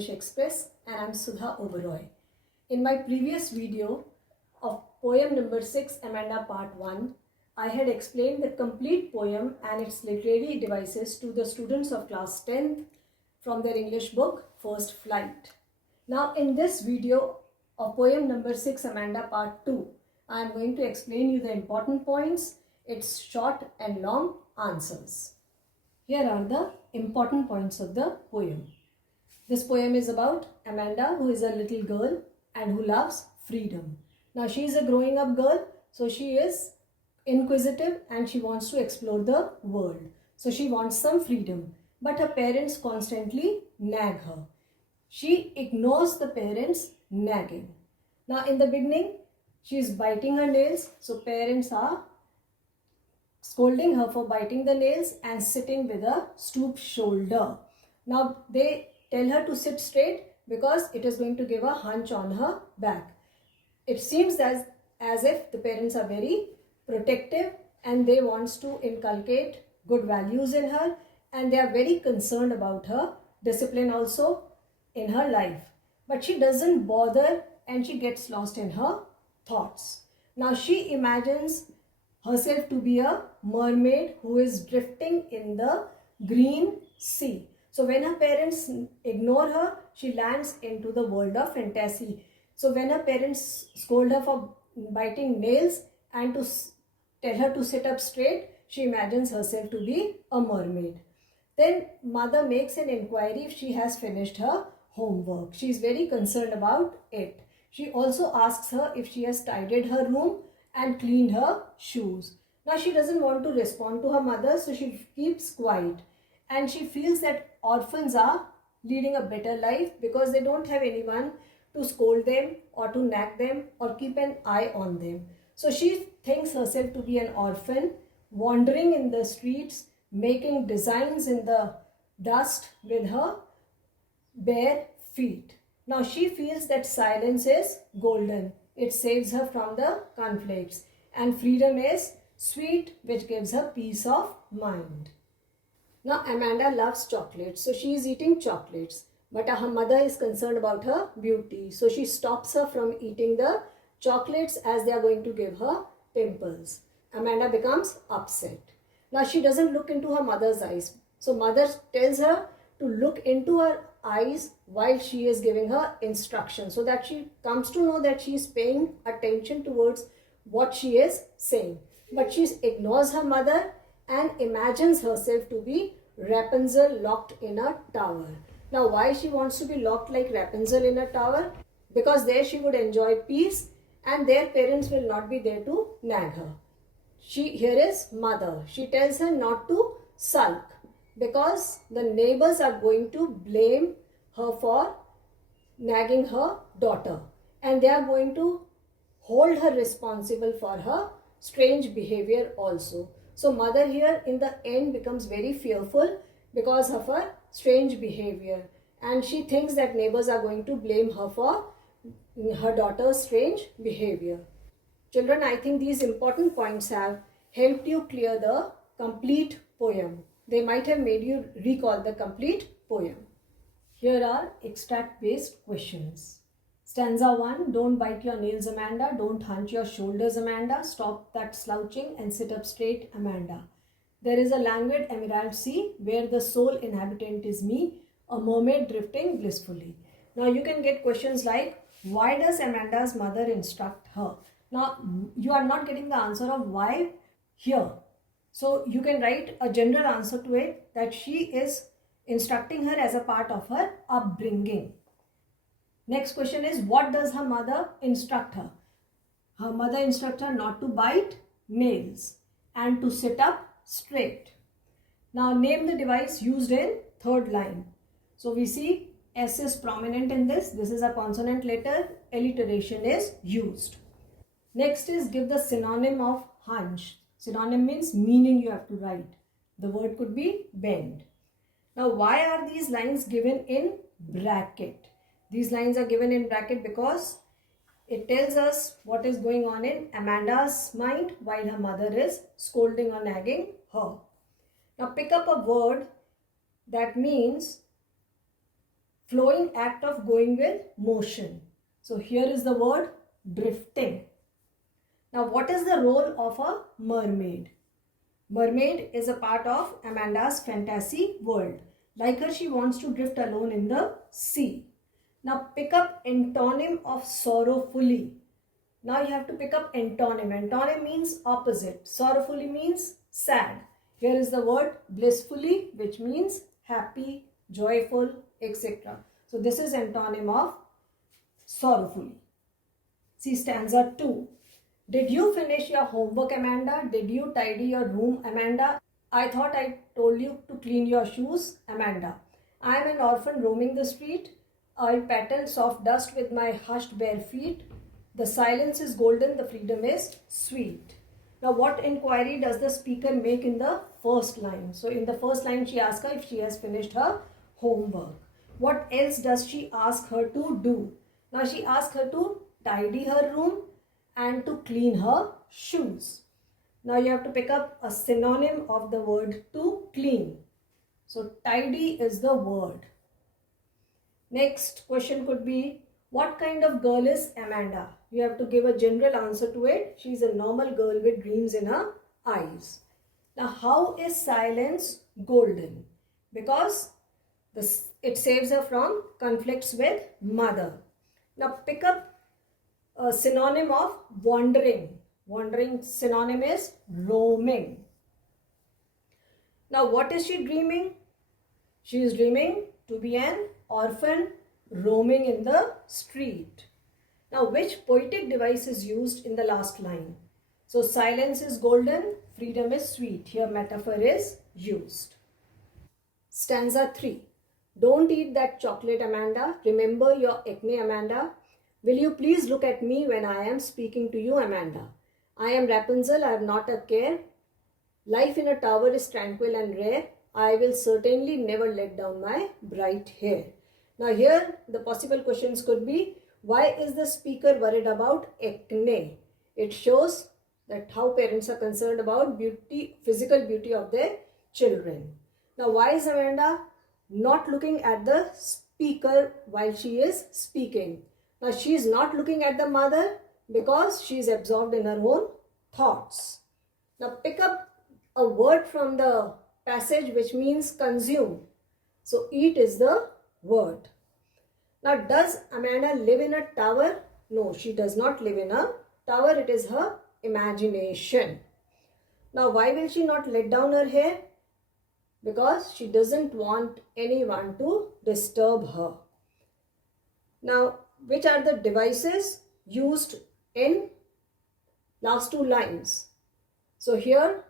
English Express and I'm Sudha Oberoi. In my previous video of poem number 6 Amanda part 1, I had explained the complete poem and its literary devices to the students of class 10 from their English book First Flight. Now in this video of poem number 6 Amanda part 2, I am going to explain you the important points, its short and long answers. Here are the important points of the poem. This poem is about Amanda, who is a little girl and who loves freedom. Now she is a growing up girl, so she is inquisitive and she wants to explore the world. So she wants some freedom, but her parents constantly nag her. She ignores the parents' nagging. Now in the beginning, she is biting her nails, so parents are scolding her for biting the nails and sitting with a stooped shoulder. Now they tell her to sit straight because it is going to give a hunch on her back. It seems as if the parents are very protective and they want to inculcate good values in her, and they are very concerned about her discipline also in her life. But she doesn't bother and she gets lost in her thoughts. Now she imagines herself to be a mermaid who is drifting in the green sea. So when her parents ignore her, she lands into the world of fantasy. So when her parents scold her for biting nails and to tell her to sit up straight, she imagines herself to be a mermaid. Then mother makes an inquiry if she has finished her homework. She is very concerned about it. She also asks her if she has tidied her room and cleaned her shoes. Now she doesn't want to respond to her mother, so she keeps quiet. And she feels that orphans are leading a better life because they don't have anyone to scold them or to nag them or keep an eye on them. So she thinks herself to be an orphan, wandering in the streets, making designs in the dust with her bare feet. Now she feels that silence is golden. It saves her from the conflicts. And freedom is sweet, which gives her peace of mind. Now Amanda loves chocolates, so she is eating chocolates. But her mother is concerned about her beauty. So she stops her from eating the chocolates as they are going to give her pimples. Amanda becomes upset. Now she doesn't look into her mother's eyes. So mother tells her to look into her eyes while she is giving her instructions, so that she comes to know that she is paying attention towards what she is saying. But she ignores her mother and imagines herself to be Rapunzel locked in a tower. Now why she wants to be locked like Rapunzel in a tower? Because there she would enjoy peace and their parents will not be there to nag her. Here is mother. She tells her not to sulk because the neighbors are going to blame her for nagging her daughter, and they are going to hold her responsible for her strange behavior also. So mother here in the end becomes very fearful because of her strange behavior, and she thinks that neighbors are going to blame her for her daughter's strange behavior. Children, I think these important points have helped you clear the complete poem. They might have made you recall the complete poem. Here are extract-based questions. Stanza 1, don't bite your nails, Amanda. Don't hunch your shoulders, Amanda. Stop that slouching and sit up straight, Amanda. There is a languid emerald sea where the sole inhabitant is me, a mermaid drifting blissfully. Now you can get questions like, why does Amanda's mother instruct her? Now you are not getting the answer of why here. So you can write a general answer to it, that she is instructing her as a part of her upbringing. Next question is, what does her mother instruct her? Her mother instructs her not to bite nails and to sit up straight. Now name the device used in third line. So we see S is prominent in this. This is a consonant letter. Alliteration is used. Next is give the synonym of hunch. Synonym means meaning you have to write. The word could be bend. Now why are these lines given in bracket? These lines are given in bracket because it tells us what is going on in Amanda's mind while her mother is scolding or nagging her. Now pick up a word that means flowing act of going with motion. So here is the word drifting. Now what is the role of a mermaid? Mermaid is a part of Amanda's fantasy world. Like her, she wants to drift alone in the sea. Now pick up antonym of sorrowfully. Now you have to pick up antonym. Antonym means opposite. Sorrowfully means sad. Here is the word blissfully, which means happy, joyful, etc. So this is antonym of sorrowfully. See stanza 2. Did you finish your homework, Amanda? Did you tidy your room, Amanda? I thought I told you to clean your shoes, Amanda. I am an orphan roaming the street. I pattern soft dust with my hushed bare feet. The silence is golden, the freedom is sweet. Now what inquiry does the speaker make in the first line? So in the first line she asks her if she has finished her homework. What else does she ask her to do? Now she asks her to tidy her room and to clean her shoes. Now you have to pick up a synonym of the word to clean. So tidy is the word. Next question could be, what kind of girl is Amanda? You have to give a general answer to it. She is a normal girl with dreams in her eyes. Now how is silence golden? Because it saves her from conflicts with mother. Now pick up a synonym of wandering. Wandering synonym is roaming. Now what is she dreaming? She is dreaming to be an orphan roaming in the street. Now which poetic device is used in the last line? So silence is golden, freedom is sweet. Here metaphor is used. Stanza 3. Don't eat that chocolate, Amanda. Remember your acne, Amanda. Will you please look at me when I am speaking to you, Amanda? I am Rapunzel, I have not a care. Life in a tower is tranquil and rare. I will certainly never let down my bright hair. Now here the possible questions could be, why is the speaker worried about acne? It shows that how parents are concerned about beauty, physical beauty of their children. Now why is Amanda not looking at the speaker while she is speaking? Now she is not looking at the mother because she is absorbed in her own thoughts. Now pick up a word from the passage which means consume. So eat is the word. Now does Amanda live in a tower? No, she does not live in a tower. It is her imagination. Now why will she not let down her hair? Because she doesn't want anyone to disturb her. Now which are the devices used in last two lines? So here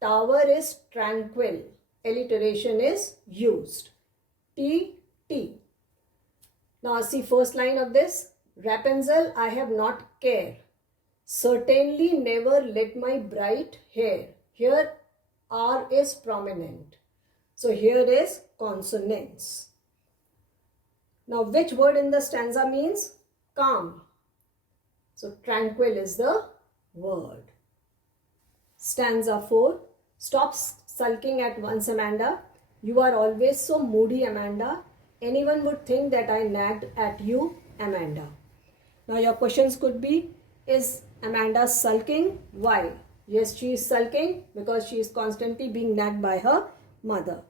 tower is tranquil, alliteration is used. T. Now see first line of this. Rapunzel, I have not care. Certainly never let my bright hair. Here R is prominent. So here is consonants. Now which word in the stanza means calm? So tranquil is the word. Stanza 4. Stop sulking at once, Amanda. You are always so moody, Amanda. Anyone would think that I nagged at you, Amanda. Now your questions could be, is Amanda sulking? Why? Yes, she is sulking because she is constantly being nagged by her mother.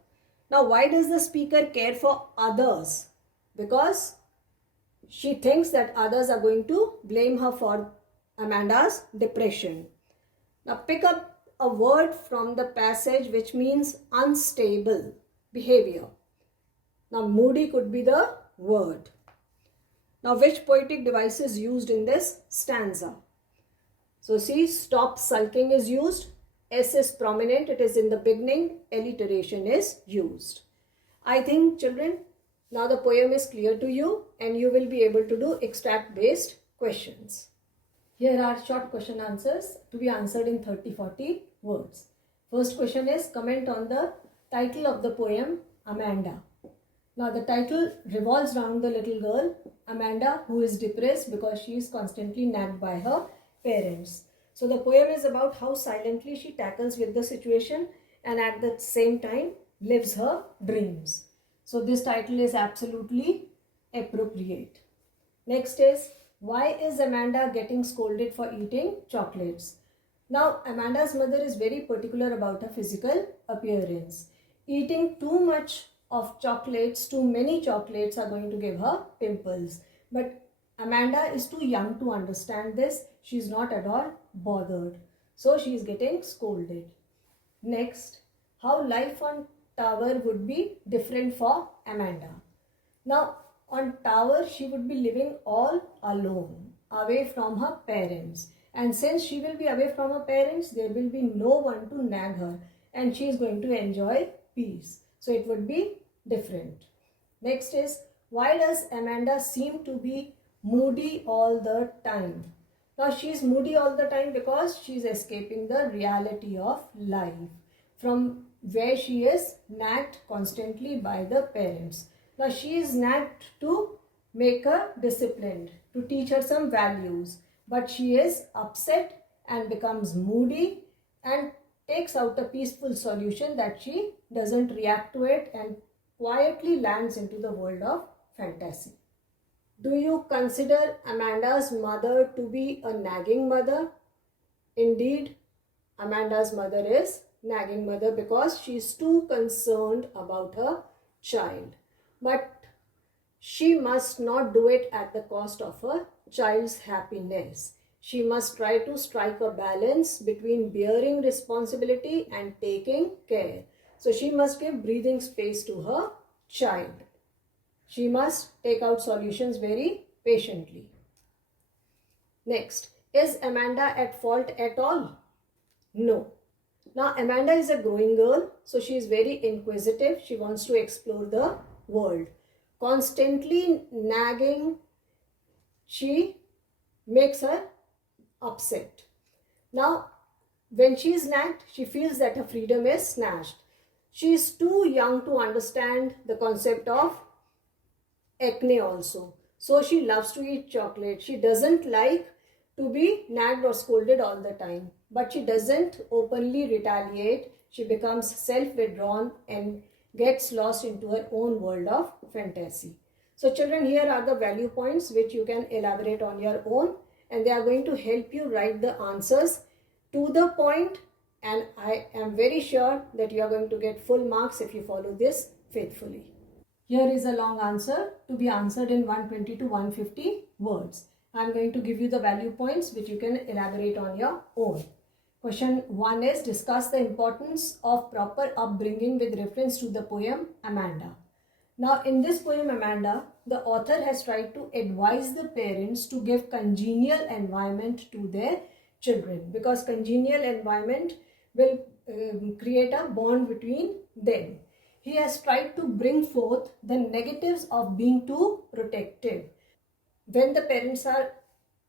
Now why does the speaker care for others? Because she thinks that others are going to blame her for Amanda's depression. Now pick up a word from the passage which means unstable behavior. Now moody could be the word. Now which poetic device is used in this stanza? So see, stop sulking is used. S is prominent, it is in the beginning. Alliteration is used. I think children, now the poem is clear to you and you will be able to do extract based questions. Here are short question answers to be answered in 30-40 words. First question is, comment on the title of the poem Amanda. Now the title revolves around the little girl Amanda who is depressed because she is constantly nagged by her parents. So the poem is about how silently she tackles with the situation and at the same time lives her dreams. So this title is absolutely appropriate. Next is, why is Amanda getting scolded for eating chocolates? Now, Amanda's mother is very particular about her physical appearance. Eating too much of chocolates, too many chocolates are going to give her pimples. But Amanda is too young to understand this. She is not at all bothered. So she is getting scolded. Next, how life on tower would be different for Amanda. Now, on tower, she would be living all alone, away from her parents. And since she will be away from her parents, there will be no one to nag her. And she is going to enjoy peace. So it would be different. Next is, why does Amanda seem to be moody all the time? Now she is moody all the time because she is escaping the reality of life, from where she is nagged constantly by the parents. Now she is nagged to make her disciplined, to teach her some values, but she is upset and becomes moody and takes out a peaceful solution that she doesn't react to it and quietly lands into the world of fantasy. Do you consider Amanda's mother to be a nagging mother? Indeed, Amanda's mother is nagging mother because she is too concerned about her child. But she must not do it at the cost of her child's happiness. She must try to strike a balance between bearing responsibility and taking care. So she must give breathing space to her child. She must take out solutions very patiently. Next, is Amanda at fault at all? No. Now Amanda is a growing girl, so she is very inquisitive. She wants to explore the world. Constantly nagging, she makes her upset. Now, when she is nagged, she feels that her freedom is snatched. She is too young to understand the concept of acne also. So she loves to eat chocolate. She doesn't like to be nagged or scolded all the time. But she doesn't openly retaliate. She becomes self-withdrawn and gets lost into her own world of fantasy. So children, here are the value points which you can elaborate on your own, and they are going to help you write the answers to the point, and I am very sure that you are going to get full marks if you follow this faithfully. Here is a long answer to be answered in 120 to 150 words. I am going to give you the value points which you can elaborate on your own. Question 1 is, discuss the importance of proper upbringing with reference to the poem Amanda. Now in this poem Amanda, the author has tried to advise the parents to give congenial environment to their children, because congenial environment will create a bond between them. He has tried to bring forth the negatives of being too protective. When the parents are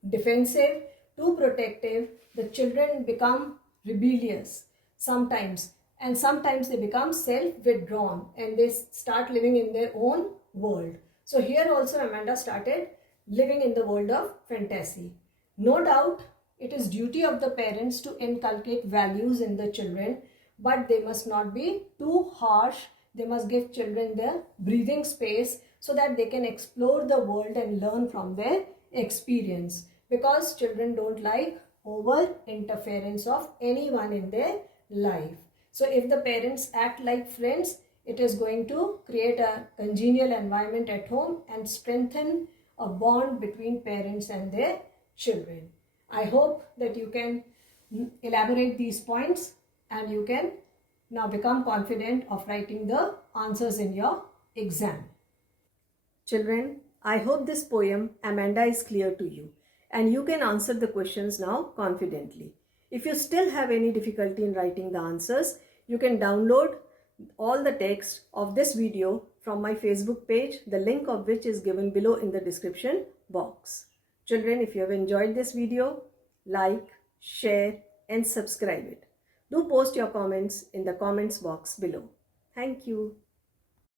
defensive, too protective, the children become rebellious sometimes, and sometimes they become self-withdrawn and they start living in their own world. So here also Amanda started living in the world of fantasy. No doubt it is duty of the parents to inculcate values in the children, but they must not be too harsh. They must give children their breathing space so that they can explore the world and learn from their experience, because children don't like over interference of anyone in their life. So if the parents act like friends, it is going to create a congenial environment at home and strengthen a bond between parents and their children. I hope that you can elaborate these points and you can now become confident of writing the answers in your exam. Children, I hope this poem Amanda is clear to you and you can answer the questions now confidently. If you still have any difficulty in writing the answers, you can download all the text of this video from my Facebook page, the link of which is given below in the description box. Children, if you have enjoyed this video, like, share and subscribe it. Do post your comments in the comments box below. Thank you.